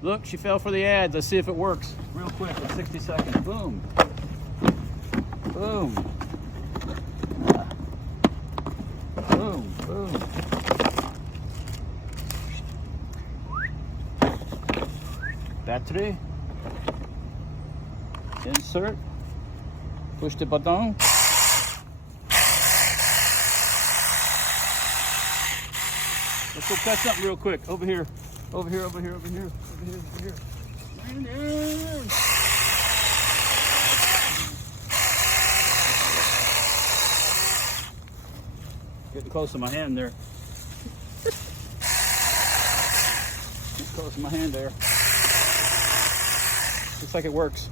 Look, she fell for the ads. Let's see if it works. Real quick, in 60 seconds. Boom. Boom. Boom, boom. Battery. Insert. Push the button. Let's go catch something real quick. Over here. Over here, over here, over here. Over here, over here. Getting close to my hand there. Getting close to my hand there. Looks like it works.